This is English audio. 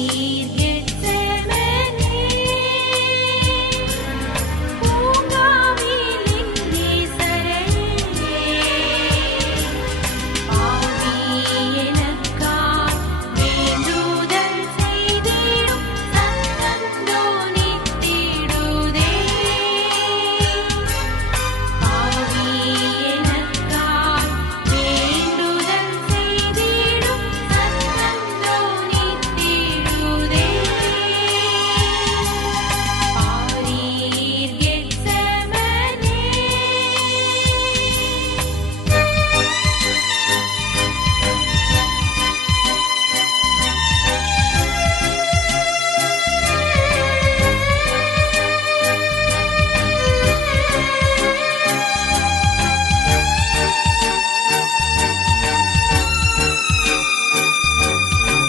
me.